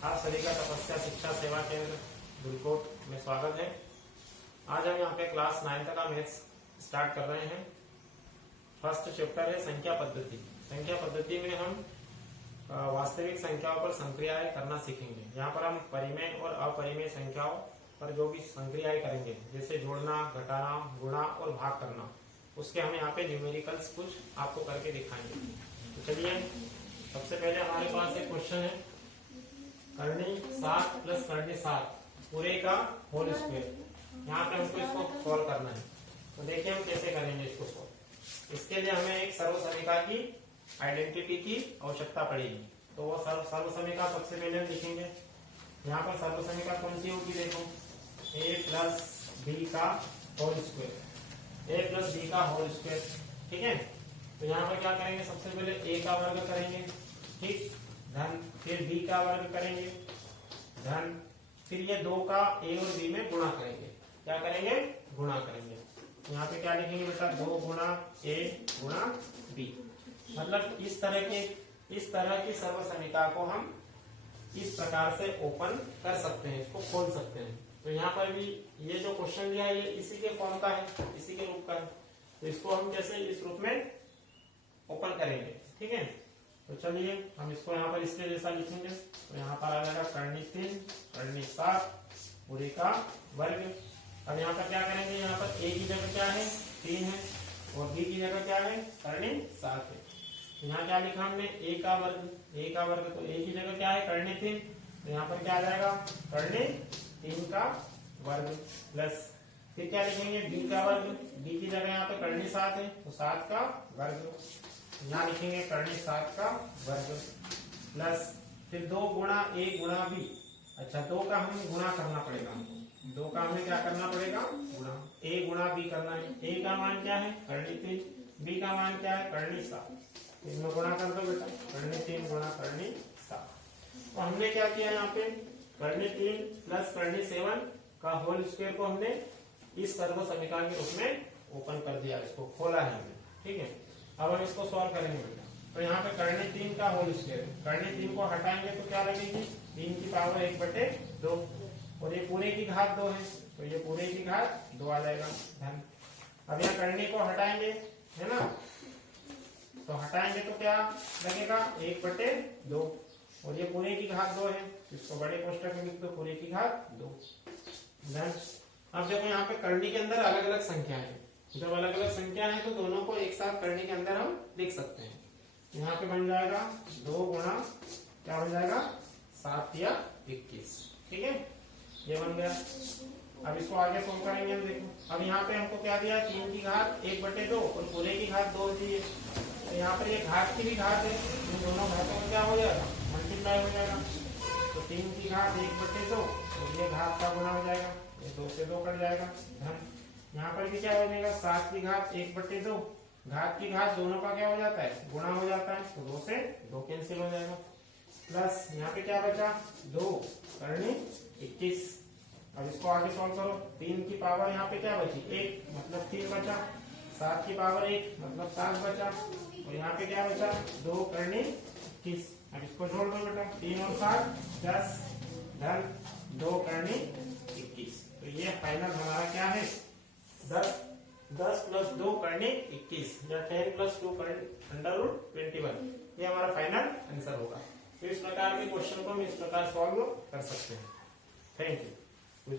आप सभी का तपस्या शिक्षा सेवा केंद्र दुलकोट में स्वागत है। आज हम यहाँ पे क्लास 9 का मैथ्स स्टार्ट कर रहे हैं। फर्स्ट चैप्टर है संख्या पद्धति। संख्या पद्धति में हम वास्तविक संख्याओं पर संक्रियाएं करना सीखेंगे। यहाँ पर हम परिमेय और अपरिमेय संख्याओं पर जो भी संक्रियाएं करेंगे, जैसे जोड़ना, घटाना, गुणा और भाग करना, उसके हम यहाँ पे न्यूमेरिकल्स कुछ आपको करके दिखाएंगे। तो चलिए, सबसे पहले हमारे पास एक क्वेश्चन है, करनी 7 प्लस करनी 7 पूरे का होल स्क्वायर। यहाँ पे हमको इसको सॉल्व करना है। तो देखिए हम कैसे करेंगे इसको सॉल्व। इसके लिए हमें एक सर्वसमीका की आइडेंटिटी की आवश्यकता पड़ेगी। तो वो सर्वसमीका सबसे पहले हम लिखेंगे। यहाँ पर सर्वसमीका कौन सी होगी, देखो, a प्लस बी का whole square, a plus B का होल स्क्वायर। ठीक है, तो यहाँ पर क्या करेंगे, सबसे पहले a का वर्ग करेंगे, ठीक, धन, फिर b का वर्ग करेंगे, धन, फिर ये 2 का a और b में गुणा करेंगे। क्या करेंगे, गुणा करेंगे। यहाँ पे क्या लिखेंगे बेटा, 2 गुणा a गुणा b। मतलब इस तरह की सर्वसमीका को हम इस प्रकार से ओपन कर सकते हैं, इसको खोल सकते हैं। तो यहाँ पर भी ये जो क्वेश्चन दिया है ये इसी के फॉर्म का है, इसी के रूप का है। तो इसको हम कैसे इस रूप में ओपन करेंगे, ठीक है। तो चलिए हम इसको यहाँ पर इसके जैसा लिखेंगे। तो यहाँ पर आ जाएगा करनी 3 करनी 7 पूरे का वर्ग। अब यहाँ पर क्या करेंगे, यहाँ पर a की जगह क्या है, 3 है, और b की जगह क्या है, करनी 7 है। यहाँ क्या लिखा हमने, a का वर्ग, तो a की जगह क्या है, करनी 3। तो यहाँ पर क्या आ जाएगा, करनी 3 का वर्ग प्लस, फिर क्या लिखेंगे, b का वर्ग, b की जगह यहाँ पे करनी 7 है, तो 7 का वर्ग, यहाँ लिखेंगे करनी 7 का वर्ग प्लस, फिर 2 गुणा a गुणा b। अच्छा, 2 का हमें गुणा करना पड़ेगा, 2 का हमें क्या करना पड़ेगा, गुणा, a गुणा b करना है। a का मान क्या है, करनी 3, b का मान क्या है, करनी 7। इसमें गुणा कर दो बेटा, करनी 3 गुणा करनी 7। तो हमने क्या किया, यहाँ पे करनी 3 प्लस करनी 7 का होल स्क्वायर को हमने इस सर्वसमीका के रूप में ओपन कर दिया, इसको खोला है हमने, ठीक है। अब हम इसको सॉल्व करेंगे बेटा। तो यहाँ पे करनी 3 का होल स्क्वायर, करनी 3 को हटाएंगे तो क्या लगेगी, 3 की पावर 1/2, और ये पूरे की घात 2 है, तो ये पूरे की घात 2 आ जाएगा, धन। अब यहाँ करनी को हटाएंगे, है ना, तो हटाएंगे तो क्या लगेगा, 1/2, और ये पूरे की घात 2 है, इसको बड़े कोष्ठक में लिख दो, पूरे की घात 2, धन। अब देखो यहाँ पे करनी के अंदर अलग अलग संख्या है। जब अलग अलग संख्या है तो दोनों को एक साथ करने के अंदर हम लिख सकते हैं। यहाँ पे बन जाएगा 2 गुणा क्या बन जाएगा, 7 या 21, ठीक है, ये बन गया। अब इसको आगे सोल्व करेंगे हम, देखो। अब यहाँ पे हमको क्या दिया, 3 की घात 1/2 और पूरे की घात 2 दी है। तो यहाँ पर ये घात की भी घात है, इन दोनों घातों में क्या हो जाएगा, मल्टीप्लाई हो जाएगा। तो 3 की घात 1/2 और ये घात का गुणा हो जाएगा, ये 2 से 2 कट जाएगा, धन। यहाँ पर भी क्या हो जाएगा, 7 की घात 1/2, घात की घात दोनों का क्या हो जाता है, गुणा हो जाता है, तो 2 से 2 कैंसिल हो जाएगा, प्लस यहाँ पे क्या बचा, 2 करनी 21। अब इसको आगे सॉल्व करो। 3 की पावर यहाँ पे क्या बची, 1, मतलब 3 बचा, 7 की पावर 1 मतलब 7 बचा, और यहाँ पे क्या बचा, 2 करनी 21। अब इसको जोड़ दो बेटा, 3 और 7 10, धन 2 करनी 21। तो ये फाइनल हमारा क्या है, 10 प्लस 2 करनी 21, या 10 प्लस 2 √21, ये हमारा फाइनल आंसर होगा। तो इस प्रकार के क्वेश्चन को हम इस प्रकार सॉल्व कर सकते हैं। Thank you.